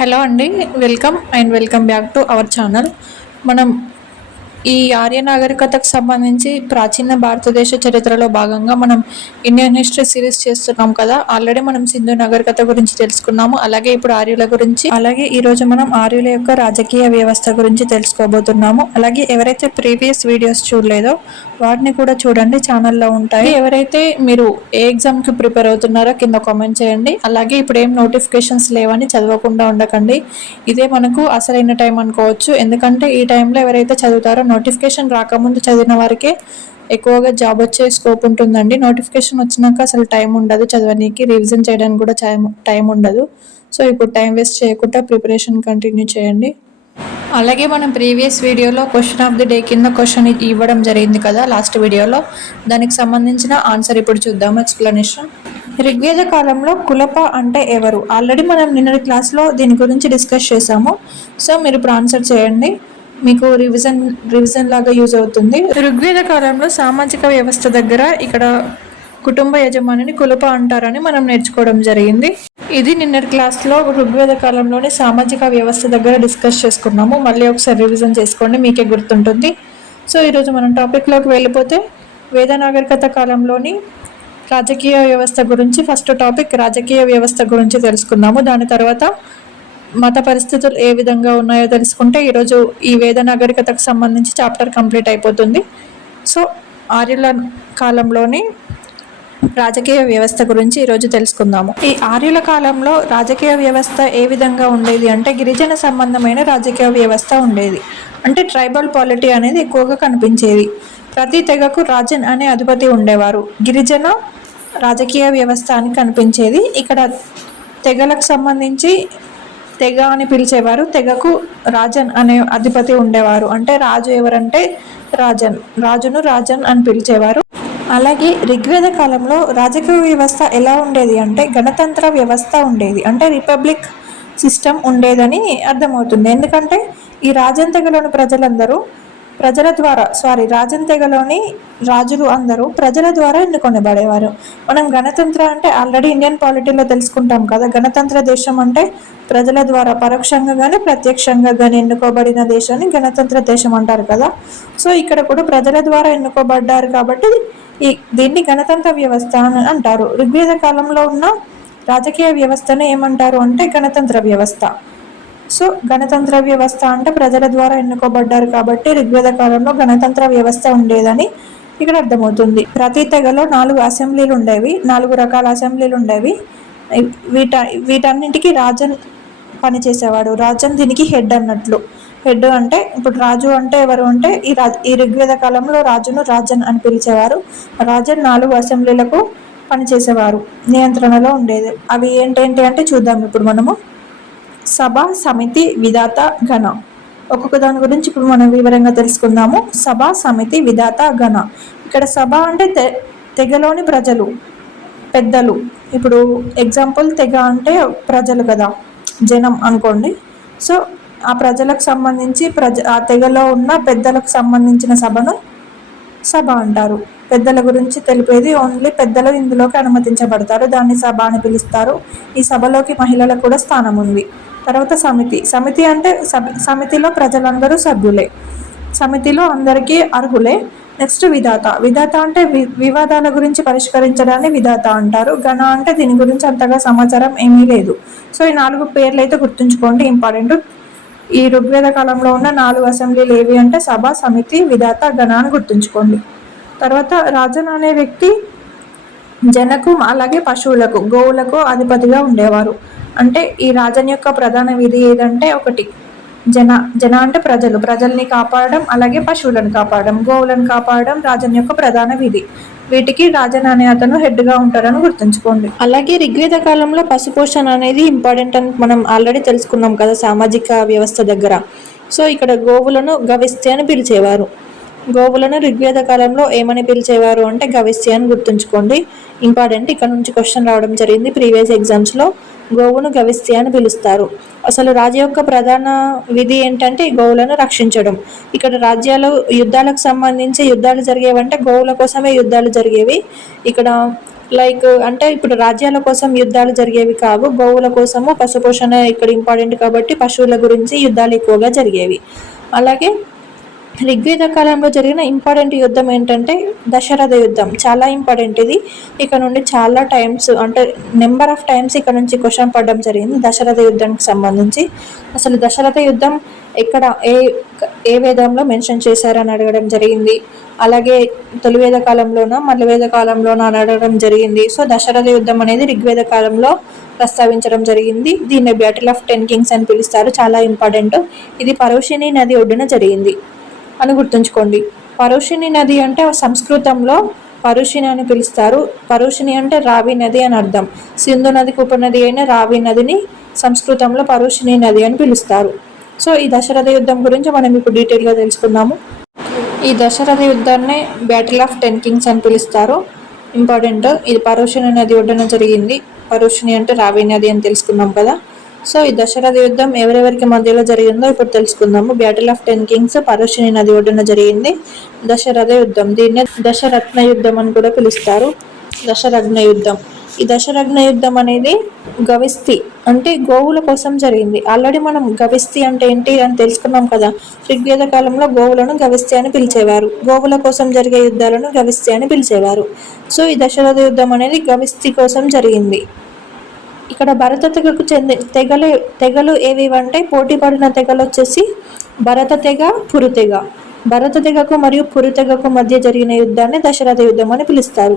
Hello అండి welcome and welcome back to our channel. మనం ఈ ఆర్య నాగరికతకు సంబంధించి ప్రాచీన భారతదేశ చరిత్రలో భాగంగా మనం ఇండియన్ హిస్టరీ సిరీస్ చేస్తున్నాం కదా. ఆల్రెడీ మనం సింధు నాగరికత గురించి తెలుసుకున్నాము. అలాగే ఇప్పుడు ఆర్యుల గురించి అలాగే ఈ రోజు మనం ఆర్యుల యొక్క రాజకీయ వ్యవస్థ గురించి తెలుసుకోబోతున్నాము. అలాగే ఎవరైతే ప్రీవియస్ వీడియోస్ చూడలేదో వాటిని కూడా చూడండి. ఛానల్లో ఉంటాయి. ఎవరైతే మీరు ఏ ఎగ్జామ్కి ప్రిపేర్ అవుతున్నారో కింద కామెంట్ చేయండి. అలాగే ఇప్పుడు ఏం నోటిఫికేషన్స్ లేవని చదవకుండా ఉండకండి. ఇదే మనకు అసలైన టైం అనుకోవచ్చు. ఎందుకంటే ఈ టైంలో ఎవరైతే చదువుతారో నోటిఫికేషన్ రాకముందు చదివిన వారికే ఎక్కువగా జాబ్ వచ్చే స్కోప్ ఉంటుందండి. నోటిఫికేషన్ వచ్చినాక అసలు టైం ఉండదు. చదవడానికి రివిజన్ చేయడానికి కూడా టైం టైం ఉండదు. సో ఇప్పుడు టైం వేస్ట్ చేయకుండా ప్రిపరేషన్ కంటిన్యూ చేయండి. అలాగే మనం ప్రీవియస్ వీడియోలో క్వశ్చన్ ఆఫ్ ది డే కింద క్వశ్చన్ ఇవ్వడం జరిగింది కదా లాస్ట్ వీడియోలో దానికి సంబంధించిన ఆన్సర్ ఇప్పుడు చూద్దాం. ఎక్స్ప్లెనేషన్ ఋగ్వేద కాలంలో కులప అంటే ఎవరు? ఆల్రెడీ మనం నిన్నటి క్లాస్లో దీని గురించి డిస్కస్ చేసాము సో మీరు ఇప్పుడు ఆన్సర్ చేయండి. మీకు రివిజన్ రివిజన్ లాగా యూజ్ అవుతుంది. ఋగ్వేద కాలంలో సామాజిక వ్యవస్థ దగ్గర ఇక్కడ కుటుంబ యజమానిని కులప అంటారని మనం నేర్చుకోవడం జరిగింది. ఇది నిన్నటి క్లాస్లో ఋగ్వేద కాలంలోని సామాజిక వ్యవస్థ దగ్గర డిస్కస్ చేసుకున్నాము. మళ్ళీ ఒకసారి రివిజన్ చేసుకోండి మీకే గుర్తుంటుంది. సో ఈరోజు మనం టాపిక్లోకి వెళ్ళిపోతే వేద నాగరికత కాలంలోని రాజకీయ వ్యవస్థ గురించి ఫస్ట్ టాపిక్ రాజకీయ వ్యవస్థ గురించి తెలుసుకుందాము. దాని తర్వాత మత పరిస్థితులు ఏ విధంగా ఉన్నాయో తెలుసుకుంటే ఈరోజు ఈ వేద నాగరికతకు సంబంధించి చాప్టర్ కంప్లీట్ అయిపోతుంది. సో ఆర్యుల కాలంలోని రాజకీయ వ్యవస్థ గురించి ఈరోజు తెలుసుకుందాము. ఈ ఆర్యుల కాలంలో రాజకీయ వ్యవస్థ ఏ విధంగా ఉండేది అంటే గిరిజన సంబంధమైన రాజకీయ వ్యవస్థ ఉండేది. అంటే ట్రైబల్ పాలిటీ అనేది ఎక్కువగా కనిపించేది. ప్రతి తెగకు రాజన్ అనే అధిపతి ఉండేవారు. గిరిజన రాజకీయ వ్యవస్థ అని కనిపించేది. ఇక్కడ తెగలకు సంబంధించి తెగ అని పిలిచేవారు. తెగకు రాజన్ అనే అధిపతి ఉండేవారు. అంటే రాజు ఎవరంటే రాజన్. రాజును రాజన్ అని పిలిచేవారు. అలాగే ఋగ్వేద కాలంలో రాజకీయ వ్యవస్థ ఎలా ఉండేది అంటే గణతంత్ర వ్యవస్థ ఉండేది. అంటే రిపబ్లిక్ సిస్టమ్ ఉండేదని అర్థమవుతుంది. ఎందుకంటే ఈ రాజంతగలోని ప్రజలందరూ ప్రజల ద్వారా సారీ రాజంతెగలోని రాజులు అందరూ ప్రజల ద్వారా ఎన్నుకొనబడేవారు. మనం గణతంత్ర అంటే ఆల్రెడీ ఇండియన్ పాలిటీలో తెలుసుకుంటాం కదా. గణతంత్ర దేశం అంటే ప్రజల ద్వారా పరోక్షంగా కానీ ప్రత్యక్షంగా కానీ ఎన్నుకోబడిన దేశాన్ని గణతంత్ర దేశం అంటారు కదా. సో ఇక్కడ కూడా ప్రజల ద్వారా ఎన్నుకోబడ్డారు కాబట్టి ఈ దీన్ని గణతంత్ర వ్యవస్థ అని అంటారు. ఋగ్వేద కాలంలో ఉన్న రాజకీయ వ్యవస్థను ఏమంటారు అంటే గణతంత్ర వ్యవస్థ. సో గణతంత్ర వ్యవస్థ అంటే ప్రజల ద్వారా ఎన్నుకోబడ్డారు కాబట్టి ఋగ్వేద కాలంలో గణతంత్ర వ్యవస్థ ఉండేదని ఇక్కడ అర్థమవుతుంది. ప్రతి తెగలో నాలుగు అసెంబ్లీలు ఉండేవి నాలుగు రకాల అసెంబ్లీలు ఉండేవి. వీట వీటన్నింటికి రాజన్ పనిచేసేవాడు. రాజన్ దీనికి హెడ్ అన్నట్లు. హెడ్ అంటే ఇప్పుడు రాజు అంటే ఎవరు అంటే ఈ రాజ్ ఈ ఋగ్వేద కాలంలో రాజును రాజన్ అని పిలిచేవారు. రాజన్ నాలుగు అసెంబ్లీలకు పనిచేసేవారు నియంత్రణలో ఉండేది. అవి ఏంటేంటి అంటే చూద్దాం ఇప్పుడు మనము. సభ సమితి విధాత గణ ఒక్కొక్క దాని గురించి ఇప్పుడు మనం వివరంగా తెలుసుకుందాము. సభ సమితి విధాత గణ ఇక్కడ సభ అంటే తె తెగలోని ప్రజలు పెద్దలు. ఇప్పుడు ఎగ్జాంపుల్ తెగ అంటే ప్రజలు కదా జనం అనుకోండి. సో ఆ ప్రజలకు సంబంధించి ప్రజ ఆ తెగలో ఉన్న పెద్దలకు సంబంధించిన సభను సభ అంటారు. పెద్దల గురించి తెలిపేది ఓన్లీ పెద్దలు ఇందులోకి అనుమతించబడతారు. దాన్ని సభ అని పిలుస్తారు. ఈ సభలోకి మహిళలకు కూడా స్థానం ఉంది. తర్వాత సమితి. సమితి అంటే సమితిలో ప్రజలందరూ సభ్యులే. సమితిలో అందరికీ అర్హులే. నెక్స్ట్ విధాత. విధాత అంటే వి వివాదాల గురించి పరిష్కరించడాన్ని విధాత అంటారు. గణ అంటే దీని గురించి అంతగా సమాచారం ఏమీ లేదు. సో ఈ నాలుగు పేర్లు అయితే గుర్తుంచుకోండి. ఇంపార్టెంట్. ఈ ఋగ్వేద కాలంలో ఉన్న నాలుగు అసెంబ్లీలు ఏవి అంటే సభ సమితి విధాత గణ అని గుర్తుంచుకోండి. తర్వాత రాజన్ అనే వ్యక్తి జనకు అలాగే పశువులకు గోవులకు అధిపతిగా ఉండేవారు. అంటే ఈ రాజన్ యొక్క ప్రధాన విధి ఏదంటే ఒకటి జన జన అంటే ప్రజలు. ప్రజల్ని కాపాడడం అలాగే పశువులను కాపాడడం గోవులను కాపాడడం రాజన్ యొక్క ప్రధాన విధి. వీటికి రాజన్ అనే అతను హెడ్గా ఉంటారని గుర్తుంచుకోండి. అలాగే ఋగ్వేద కాలంలో పశుపోషణ అనేది ఇంపార్టెంట్ అని మనం ఆల్రెడీ తెలుసుకున్నాం కదా సామాజిక వ్యవస్థ దగ్గర. సో ఇక్కడ గోవులను గవిస్తే అని పిలిచేవారు. గోవులను ఋగ్వేద కాలంలో ఏమని పిలిచేవారు అంటే గవిస్య అని గుర్తుంచుకోండి. ఇంపార్టెంట్ ఇక్కడ నుంచి క్వశ్చన్ రావడం జరిగింది ప్రీవియస్ ఎగ్జామ్స్లో గోవును గవిస్తి అని పిలుస్తారు. అసలు రాజు యొక్క ప్రధాన విధి ఏంటంటే గోవులను రక్షించడం. ఇక్కడ రాజ్యాలు యుద్ధాలకు సంబంధించి యుద్ధాలు జరిగేవంటే గోవుల కోసమే యుద్ధాలు జరిగేవి. ఇక్కడ లైక్ అంటే ఇప్పుడు రాజ్యాల కోసం యుద్ధాలు జరిగేవి కావు. గోవుల కోసము పశుపోషణ ఇక్కడ ఇంపార్టెంట్ కాబట్టి పశువుల గురించి యుద్ధాలు ఎక్కువగా జరిగేవి. అలాగే ఋగ్వేద కాలంలో జరిగిన ఇంపార్టెంట్ యుద్ధం ఏంటంటే దశరథ యుద్ధం. చాలా ఇంపార్టెంట్ ఇది. ఇక్కడ నుండి చాలా టైమ్స్ అంటే నెంబర్ ఆఫ్ టైమ్స్ ఇక్కడ నుంచి క్వశ్చన్ పడడం జరిగింది దశరథ యుద్ధానికి సంబంధించి. అసలు దశరథ యుద్ధం ఎక్కడ ఏ ఏ వేదంలో మెన్షన్ చేశారని అడగడం జరిగింది. అలాగే తొలివేద కాలంలోన మల్లవేద కాలంలోన అని అడగడం జరిగింది. సో దశరథ యుద్ధం అనేది ఋగ్వేద కాలంలో ప్రస్తావించడం జరిగింది. దీన్ని బ్యాటిల్ ఆఫ్ టెన్ కింగ్స్ అని పిలుస్తారు. చాలా ఇంపార్టెంట్. ఇది పరోషిణి నది ఒడ్డున జరిగింది. అని గుర్తుంచుకోండి. పరుషిణి నది అంటే సంస్కృతంలో పరుషిణి అని పిలుస్తారు. పరుషిణి అంటే రావి నది అని అర్థం. సింధు నదికి ఉపనది అయిన రావి నదిని సంస్కృతంలో పరుషిణి నది అని పిలుస్తారు. సో ఈ దశరథ యుద్ధం గురించి మనం ఇప్పుడు డీటెయిల్గా తెలుసుకుందాము. ఈ దశరథ యుద్ధాన్ని బ్యాటిల్ ఆఫ్ టెన్ కింగ్స్ అని పిలుస్తారు. ఇంపార్టెంట్ ఇది పరుషిణి నది ఒడ్డున జరిగింది. పరుషిణి అంటే రావి నది అని తెలుసుకున్నాం కదా. సో ఈ దశరథ యుద్ధం ఎవరెవరికి మధ్యలో జరిగిందో ఇప్పుడు తెలుసుకుందాము. Battle of ten kings Parushni నది ఒడ్డున జరిగింది. దశరథ యుద్ధం. దీన్నే దశరత్న యుద్ధం అని కూడా పిలుస్తారు. దశరథ్న యుద్ధం. ఈ దశరథ్న యుద్ధం అనేది గవిస్తి అంటే గోవుల కోసం జరిగింది. ఆల్రెడీ మనం గవిస్తి అంటే ఏంటి అని తెలుసుకున్నాం కదా. ఋగ్వేద కాలంలో గోవులను గవిస్తి అని పిలిచేవారు. గోవుల కోసం జరిగే యుద్ధాలను గవిస్తి అని పిలిచేవారు. సో ఈ దశరథ యుద్ధం అనేది గవిస్తి కోసం జరిగింది. ఇక్కడ భరత తెగకు చెంది తెగలు తెగలు ఏవి అంటే పోటీ పడిన తెగలు వచ్చేసి భరత తెగ పురు తెగ. భరత తెగకు మరియు పురుతెగకు మధ్య జరిగిన యుద్ధాన్ని దశరథ యుద్ధం అని పిలుస్తారు.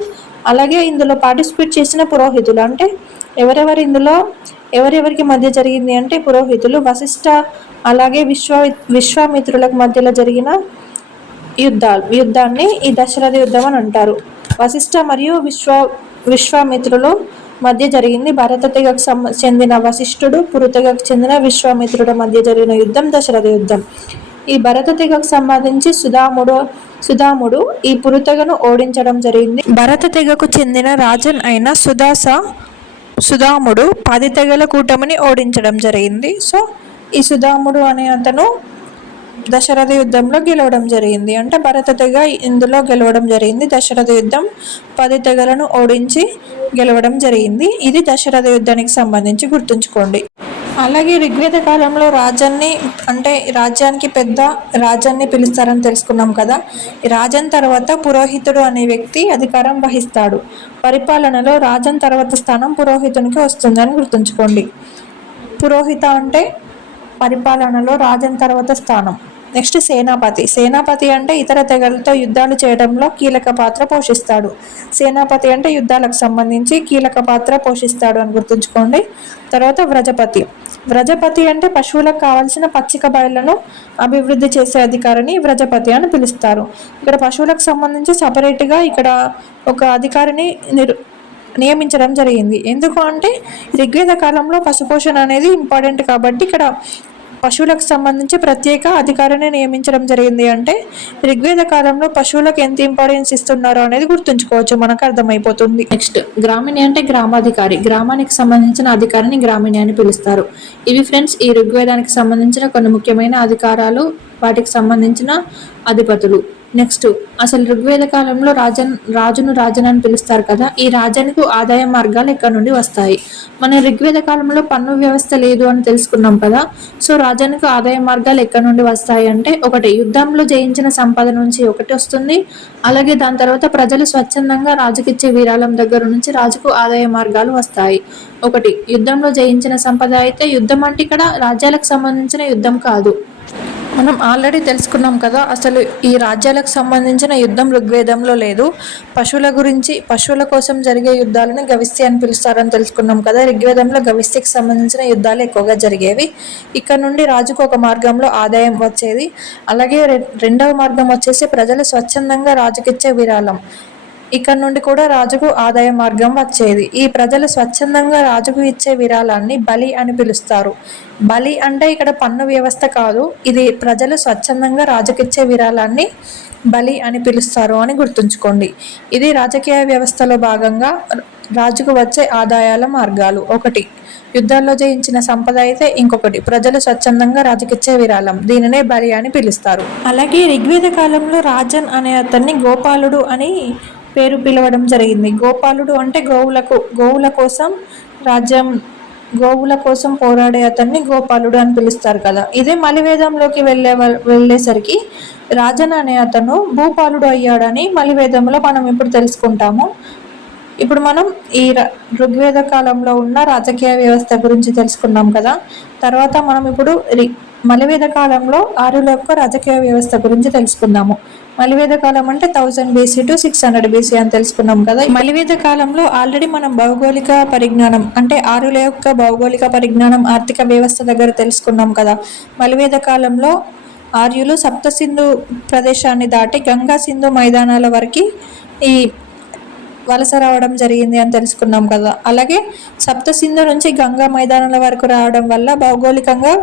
అలాగే ఇందులో పార్టిసిపేట్ చేసిన పురోహితులు అంటే ఎవరెవరు ఇందులో ఎవరెవరికి మధ్య జరిగింది అంటే పురోహితులు వశిష్ట అలాగే విశ్వ విశ్వామిత్రులకు మధ్యలో జరిగిన యుద్ధాలు యుద్ధాన్ని ఈ దశరథ యుద్ధం అని అంటారు. వశిష్ట మరియు విశ్వ విశ్వామిత్రులు మధ్య జరిగింది. భరత తెగకు చెందిన వశిష్ఠుడు పురుతెగకు చెందిన విశ్వామిత్రుడు మధ్య జరిగిన యుద్ధం దశరథ యుద్ధం. ఈ భరత తెగకు సంబంధించి సుధాముడు సుధాముడు ఈ పురుతెగను ఓడించడం జరిగింది. భరత తెగకు చెందిన రాజన్ అయిన సుదాస సుధాముడు పది తెగల కూటమిని ఓడించడం జరిగింది. సో ఈ సుధాముడు అనే అతను దశరథ యుద్ధంలో గెలవడం జరిగింది. అంటే భరత తెగ ఇందులో గెలవడం జరిగింది. దశరథ యుద్ధం పది తెగలను ఓడించి గెలవడం జరిగింది. ఇది దశరథ యుద్ధానికి సంబంధించి గుర్తుంచుకోండి. అలాగే ఋగ్వేద కాలంలో రాజాన్ని అంటే రాజ్యానికి పెద్ద రాజాన్ని పిలుస్తారని తెలుసుకున్నాం కదా. రాజన్ తర్వాత పురోహితుడు అనే వ్యక్తి అధికారం వహిస్తాడు. పరిపాలనలో రాజన్ తర్వాత స్థానం పురోహితునికి వస్తుందని గుర్తుంచుకోండి. పురోహిత అంటే పరిపాలనలో రాజన్ తర్వాత స్థానం. నెక్స్ట్ సేనాపతి. సేనాపతి అంటే ఇతర తెగలతో యుద్ధాలు చేయడంలో కీలక పాత్ర పోషిస్తాడు. సేనాపతి అంటే యుద్ధాలకు సంబంధించి కీలక పాత్ర పోషిస్తాడు అని గుర్తుంచుకోండి. తర్వాత వ్రజపతి. వ్రజపతి అంటే పశువులకు కావాల్సిన పచ్చిక బయళ్ళను అభివృద్ధి చేసే అధికారిని వ్రజపతి అని పిలుస్తారు. ఇక్కడ పశువులకు సంబంధించి సపరేట్గా ఇక్కడ ఒక అధికారిని నిరు నియమించడం జరిగింది. ఎందుకు అంటే ఋగ్వేద కాలంలో పశుపోషణ అనేది ఇంపార్టెంట్ కాబట్టి ఇక్కడ పశువులకు సంబంధించి ప్రత్యేక అధికారాన్ని నియమించడం జరిగింది. అంటే ఋగ్వేద కాలంలో పశువులకు ఎంత ఇంపార్టెన్స్ ఇస్తున్నారో అనేది గుర్తుంచుకోవచ్చు. మనకు అర్థమైపోతుంది. నెక్స్ట్ గ్రామీణి అంటే గ్రామాధికారి. గ్రామానికి సంబంధించిన అధికారిని గ్రామీణి అని పిలుస్తారు. ఇవి ఫ్రెండ్స్ ఈ ఋగ్వేదానికి సంబంధించిన కొన్ని ముఖ్యమైన అధికారాలు వాటికి సంబంధించిన అధిపతులు. నెక్స్ట్ అసలు ఋగ్వేద కాలంలో రాజన్ రాజును రాజన్ అని పిలుస్తారు కదా ఈ రాజానికి ఆదాయ మార్గాలు ఎక్కడ నుండి వస్తాయి? మన ఋగ్వేద కాలంలో పన్ను వ్యవస్థ లేదు అని తెలుసుకున్నాం కదా సో రాజానికి ఆదాయ మార్గాలు ఎక్కడ నుండి వస్తాయి అంటే ఒకటి యుద్ధంలో జయించిన సంపద నుంచి ఒకటి వస్తుంది అలాగే దాని తర్వాత ప్రజలు స్వచ్ఛందంగా రాజుకిచ్చే విరాళం దగ్గర నుంచి రాజుకు ఆదాయ మార్గాలు వస్తాయి. ఒకటి యుద్ధంలో జయించిన సంపద అయితే యుద్ధం అంటే ఇక్కడ రాజ్యాలకు సంబంధించిన యుద్ధం కాదు. మనం ఆల్రెడీ తెలుసుకున్నాం కదా అసలు ఈ రాజ్యాలకు సంబంధించిన యుద్ధం ఋగ్వేదంలో లేదు. పశువుల గురించి పశువుల కోసం జరిగే యుద్ధాలను గవిస్తి అని పిలుస్తారని తెలుసుకున్నాం కదా. ఋగ్వేదంలో గవిస్తికి సంబంధించిన యుద్ధాలు ఎక్కువగా జరిగేవి. ఇక్కడ నుండి రాజుకు ఒక మార్గంలో ఆదాయం వచ్చేది. అలాగే రెండవ మార్గం వచ్చేసి ప్రజలు స్వచ్ఛందంగా రాజుకిచ్చే విరాళం. ఇక్కడ నుండి కూడా రాజుకు ఆదాయ మార్గం వచ్చేది. ఈ ప్రజలు స్వచ్ఛందంగా రాజుకు ఇచ్చే విరాళాన్ని బలి అని పిలుస్తారు. బలి అంటే ఇక్కడ పన్ను వ్యవస్థ కాదు. ఇది ప్రజలు స్వచ్ఛందంగా రాజుకిచ్చే విరాళాన్ని బలి అని పిలుస్తారు అని గుర్తుంచుకోండి. ఇది రాజకీయ వ్యవస్థలో భాగంగా రాజుకు వచ్చే ఆదాయాల మార్గాలు. ఒకటి యుద్ధాల్లో జయించిన సంపద అయితే ఇంకొకటి ప్రజలు స్వచ్ఛందంగా రాజుకిచ్చే విరాళం. దీనినే బలి అని పిలుస్తారు. అలాగే ఋగ్వేద కాలంలో రాజన్ అనే అతన్ని గోపాలుడు అని పేరు పిలవడం జరిగింది. గోపాలుడు అంటే గోవులకు గోవుల కోసం రాజ్యం గోవుల కోసం పోరాడే అతన్ని గోపాలుడు అని పిలుస్తారు కదా. ఇదే మలివేదంలోకి వెళ్ళే వెళ్ళేసరికి రాజన్ అనే అతను భూపాలుడు అయ్యాడని మలివేదంలో మనం ఇప్పుడు తెలుసుకుంటాము. ఇప్పుడు మనం ఈ ఋగ్వేద కాలంలో ఉన్న రాజకీయ వ్యవస్థ గురించి తెలుసుకున్నాం కదా. తర్వాత మనం ఇప్పుడు మలివేద కాలంలో ఆర్యుల యొక్క రాజకీయ వ్యవస్థ గురించి తెలుసుకుందాము. మలివేద కాలం అంటే thousand BC to six hundred BC అని తెలుసుకున్నాం కదా. మలివేద కాలంలో ఆల్రెడీ మనం భౌగోళిక పరిజ్ఞానం అంటే ఆరుల యొక్క భౌగోళిక పరిజ్ఞానం ఆర్థిక వ్యవస్థ దగ్గర తెలుసుకున్నాం కదా. మలివేద కాలంలో ఆర్యులు సప్త సింధు ప్రదేశాన్ని దాటి గంగా సింధు మైదానాల వరకు ఈ వలస రావడం జరిగింది అని తెలుసుకున్నాం కదా. అలాగే సప్తసింధు నుంచి గంగా మైదానాల వరకు రావడం వల్ల భౌగోళికంగా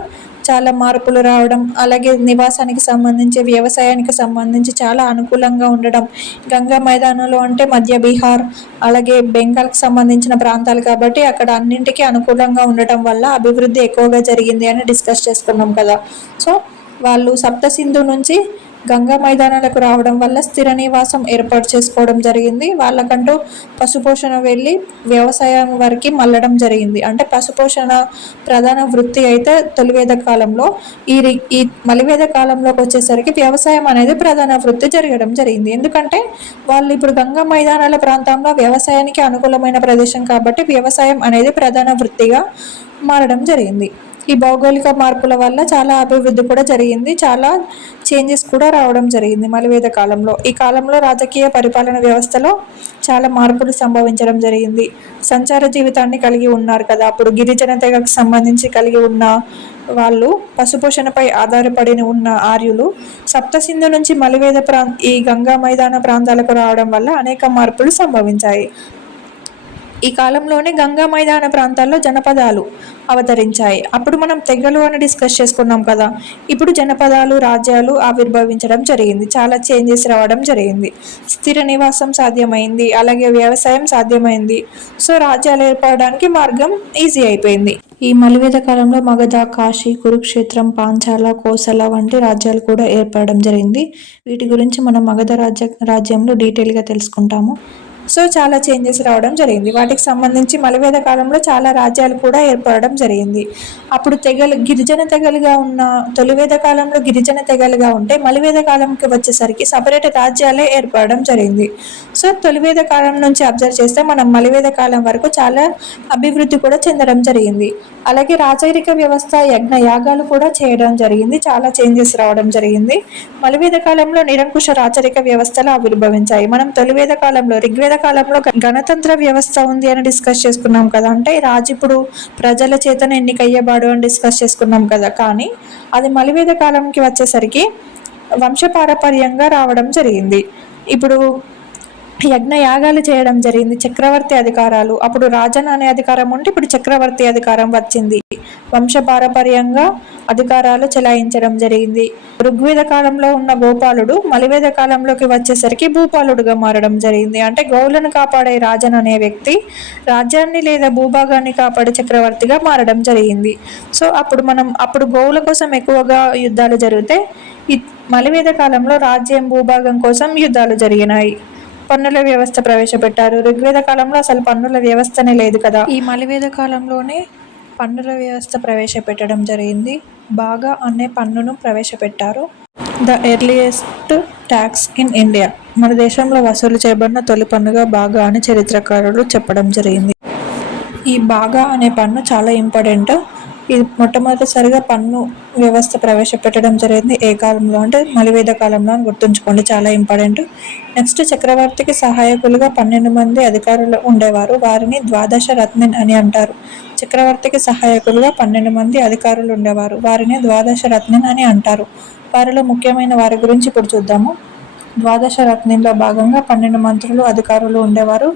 చాలా మార్పులు రావడం అలాగే నివాసానికి సంబంధించి వ్యవసాయానికి సంబంధించి చాలా అనుకూలంగా ఉండడం. గంగా మైదానంలో అంటే మధ్య బీహార్ అలాగే బెంగాల్కి సంబంధించిన ప్రాంతాలు కాబట్టి అక్కడ అన్నింటికీ అనుకూలంగా ఉండటం వల్ల అభివృద్ధి ఎక్కువగా జరిగింది అని డిస్కస్ చేసుకున్నాం కదా. సో వాళ్ళు సప్తసింధు నుంచి గంగా మైదానాలకు రావడం వల్ల స్థిర నివాసం ఏర్పాటు చేసుకోవడం జరిగింది. వాళ్ళకంటూ పశుపోషణ వెళ్ళి వ్యవసాయం వరకు మళ్ళడం జరిగింది. అంటే పశుపోషణ ప్రధాన వృత్తి అయితే తొలివేద కాలంలో. ఈ ఈ మలివేద కాలంలోకి వచ్చేసరికి వ్యవసాయం అనేది ప్రధాన వృత్తి జరగడం జరిగింది. ఎందుకంటే వాళ్ళు ఇప్పుడు గంగా మైదానాల ప్రాంతంలో వ్యవసాయానికి అనుకూలమైన ప్రదేశం కాబట్టి వ్యవసాయం అనేది ప్రధాన వృత్తిగా మారడం జరిగింది. ఈ భౌగోళిక మార్పుల వల్ల చాలా అభివృద్ధి కూడా జరిగింది. చాలా చేంజెస్ కూడా రావడం జరిగింది మలివేద కాలంలో. ఈ కాలంలో రాజకీయ పరిపాలన వ్యవస్థలో చాలా మార్పులు సంభవించడం జరిగింది. సంచార జీవితాన్ని కలిగి ఉన్నారు కదా. అప్పుడు గిరిజన తెగకు సంబంధించి కలిగి ఉన్న వాళ్ళు పశుపోషణపై ఆధారపడి ఉన్న ఆర్యులు సప్తసింధు నుంచి మలివేద ప్రాం ఈ గంగా మైదాన ప్రాంతాలకు రావడం వల్ల అనేక మార్పులు సంభవించాయి. ఈ కాలంలోనే గంగా మైదాన ప్రాంతాల్లో జనపదాలు అవతరించాయి. అప్పుడు మనం తెగలు అని డిస్కస్ చేసుకున్నాం కదా. ఇప్పుడు జనపదాలు రాజ్యాలు ఆవిర్భవించడం జరిగింది. చాలా చేంజెస్ రావడం జరిగింది. స్థిర నివాసం సాధ్యమైంది. అలాగే వ్యవసాయం సాధ్యమైంది. సో రాజ్యాలు ఏర్పడడానికి మార్గం ఈజీ అయిపోయింది. ఈ మలివేద కాలంలో మగధ కాశీ కురుక్షేత్రం పాంచాల కోసల వంటి రాజ్యాలు కూడా ఏర్పడడం జరిగింది. వీటి గురించి మనం మగధ రాజ్య రాజ్యంలో డీటెయిల్గా తెలుసుకుంటాము. సో చాలా చేంజెస్ రావడం జరిగింది. వాటికి సంబంధించి మలివేద కాలంలో చాలా రాజ్యాలు కూడా ఏర్పడడం జరిగింది. అప్పుడు తెగలు గిరిజన తెగలుగా ఉన్న తొలివేద కాలంలో గిరిజన తెగలుగా ఉంటే మలివేద కాలంకి వచ్చేసరికి సపరేట్ రాజ్యాలే ఏర్పడడం జరిగింది. సో తొలివేద కాలం నుంచి అబ్జర్వ్ చేస్తే మనం మలివేద కాలం వరకు చాలా అభివృద్ధి కూడా చెందడం జరిగింది. అలాగే రాజరిక వ్యవస్థ యజ్ఞ యాగాలు కూడా చేయడం జరిగింది. చాలా చేంజెస్ రావడం జరిగింది. మలివేద కాలంలో నిరంకుశ రాచరిక వ్యవస్థలు ఆవిర్భవించాయి. మనం తొలివేద కాలంలో ఋగ్వేద కాలంలో గణతంత్ర వ్యవస్థ ఉంది అని డిస్కస్ చేసుకున్నాం కదా. అంటే రాజు ఇప్పుడు ప్రజల చేతన ఎన్నికయ్యేవాడు అని డిస్కస్ చేసుకున్నాం కదా. కానీ అది మలివేద కాలంకి వచ్చేసరికి వంశపారపర్యంగా రావడం జరిగింది. ఇప్పుడు యజ్ఞ యాగాలు చేయడం జరిగింది. చక్రవర్తి అధికారాలు. అప్పుడు రాజన్ అనే అధికారం ఉంటే ఇప్పుడు చక్రవర్తి అధికారం వచ్చింది. వంశపారపర్యంగా అధికారాలు చెలాయించడం జరిగింది. ఋగ్వేద కాలంలో ఉన్న గోపాలుడు మలివేద కాలంలోకి వచ్చేసరికి భూపాలుడుగా మారడం జరిగింది. అంటే గౌలను కాపాడే రాజన్ అనే వ్యక్తి రాజ్యాన్ని లేదా భూభాగాన్ని కాపాడే చక్రవర్తిగా మారడం జరిగింది. సో అప్పుడు మనం అప్పుడు గోవుల కోసం ఎక్కువగా యుద్ధాలు జరిగితే మలివేద కాలంలో రాజ్యం భూభాగం కోసం యుద్ధాలు జరిగినాయి. పన్నుల వ్యవస్థ ప్రవేశపెట్టారు. ఋగ్వేద కాలంలో అసలు పన్నుల వ్యవస్థనే లేదు కదా. ఈ మలివేద కాలంలోనే పన్నుల వ్యవస్థ ప్రవేశపెట్టడం జరిగింది. బాగా అనే పన్నును ప్రవేశపెట్టారు. The earliest tax in India. మన దేశంలో వసూలు చేయబడిన తొలి పన్నుగా బాగా అని చరిత్రకారులు చెప్పడం జరిగింది. ఈ బాగా అనే పన్ను చాలా ఇంపార్టెంట్ ఇది మొట్టమొదటిసారిగా పన్ను వ్యవస్థ ప్రవేశపెట్టడం జరిగింది. ఏ కాలంలో అంటే మలివేద కాలంలో అని గుర్తుంచుకోండి. చాలా ఇంపార్టెంట్. నెక్స్ట్ చక్రవర్తికి సహాయకులుగా పన్నెండు మంది అధికారులు ఉండేవారు. వారిని ద్వాదశ రత్నిన్ అని అంటారు. చక్రవర్తికి సహాయకులుగా పన్నెండు మంది అధికారులు ఉండేవారు. వారిని ద్వాదశ రత్నిన్ అని అంటారు. వారిలో ముఖ్యమైన వారి గురించి ఇప్పుడు చూద్దాము. ద్వాదశ రత్నంలో భాగంగా పన్నెండు మంత్రులు అధికారులు ఉండేవారు.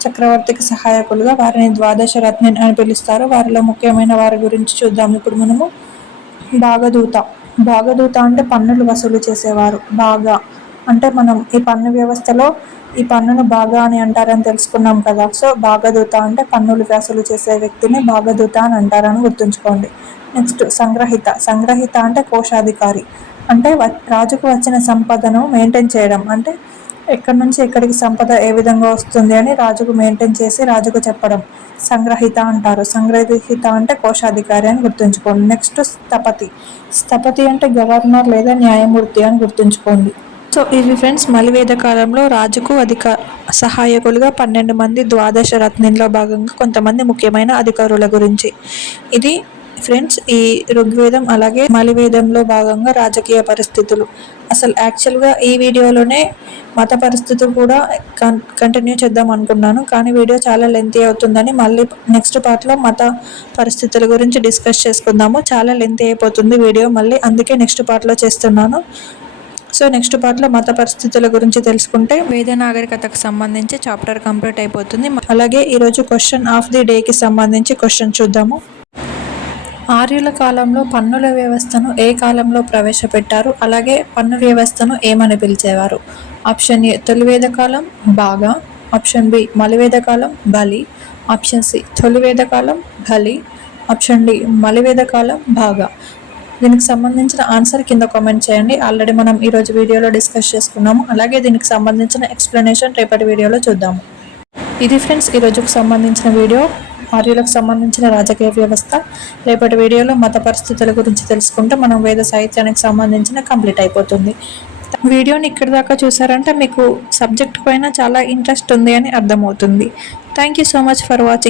చక్రవర్తికి సహాయకులుగా వారిని ద్వాదశ రత్ని అని పిలుస్తారు. వారిలో ముఖ్యమైన వారి గురించి చూద్దాం. ఇప్పుడు మనము భాగదూత. భాగదూత అంటే పన్నులు వసూలు చేసేవారు. బాగా అంటే మనం ఈ పన్ను వ్యవస్థలో ఈ పన్నును బాగా అని అంటారని తెలుసుకున్నాం కదా. సో భాగదూత అంటే పన్నులు వసూలు చేసే వ్యక్తిని భాగదూత అని అంటారని గుర్తుంచుకోండి. నెక్స్ట్ సంగ్రహిత. సంగ్రహిత అంటే కోశాధికారి. అంటే రాజుకు వచ్చిన సంపదను మెయింటైన్ చేయడం. అంటే ఎక్కడి నుంచి ఎక్కడికి సంపద ఏ విధంగా వస్తుంది అని రాజుకు మెయింటైన్ చేసి రాజుకు చెప్పడం. సంగ్రహిత అంటారు. సంగ్రహిత అంటే కోశాధికారి అని గుర్తుంచుకోండి. నెక్స్ట్ స్థపతి. స్థపతి అంటే గవర్నర్ లేదా న్యాయమూర్తి అని గుర్తుంచుకోండి. సో ఇవి ఫ్రెండ్స్ మలివేద కాలంలో రాజుకు అధిక సహాయకులుగా పన్నెండు మంది ద్వాదశ రత్నంలో భాగంగా కొంతమంది ముఖ్యమైన అధికారుల గురించి. ఇది ఫ్రెండ్స్ ఈ ఋగ్వేదం అలాగే మలివేదంలో భాగంగా రాజకీయ పరిస్థితులు. అసలు యాక్చువల్గా ఈ వీడియోలోనే మత పరిస్థితులు కూడా కన్ కంటిన్యూ చేద్దాం అనుకున్నాను. కానీ వీడియో చాలా లెంతీ అవుతుందని మళ్ళీ నెక్స్ట్ పార్ట్లో మత పరిస్థితుల గురించి డిస్కస్ చేసుకుందాము. చాలా లెంతీ అయిపోతుంది వీడియో. మళ్ళీ అందుకే నెక్స్ట్ పార్ట్లో చేస్తున్నాను. సో నెక్స్ట్ పార్ట్లో మత పరిస్థితుల గురించి తెలుసుకుంటే వేద నాగరికతకు సంబంధించి చాప్టర్ కంప్లీట్ అయిపోతుంది. అలాగే ఈరోజు క్వశ్చన్ ఆఫ్ ది డేకి సంబంధించి క్వశ్చన్ చూద్దాము. ఆర్యుల కాలంలో పన్నుల వ్యవస్థను ఏ కాలంలో ప్రవేశపెట్టారు? అలాగే పన్ను వ్యవస్థను ఏమని పిలిచేవారు? ఆప్షన్ ఏ తొలివేద కాలం బాగా. ఆప్షన్ బి మలివేద కాలం బలి. ఆప్షన్ సి తొలివేద కాలం బలి. ఆప్షన్ డి మలివేద కాలం బాగా. దీనికి సంబంధించిన ఆన్సర్ కింద కామెంట్ చేయండి. ఆల్రెడీ మనం ఈరోజు వీడియోలో డిస్కస్ చేసుకున్నాము. అలాగే దీనికి సంబంధించిన ఎక్స్ప్లెనేషన్ రేపటి వీడియోలో చూద్దాము. ఇది ఫ్రెండ్స్ ఈరోజుకు సంబంధించిన వీడియో. ఆర్యులకు సంబంధించిన రాజకీయ వ్యవస్థ రేపటి వీడియోలో మత పరిస్థితుల గురించి తెలుసుకుంటే మనం వేద సాహిత్యానికి సంబంధించిన కంప్లీట్ అయిపోతుంది. వీడియోని ఇక్కడి దాకా చూసారంటే మీకు సబ్జెక్ట్ పైన చాలా ఇంట్రెస్ట్ ఉంది అని అర్థమవుతుంది. Thank you so much for watching.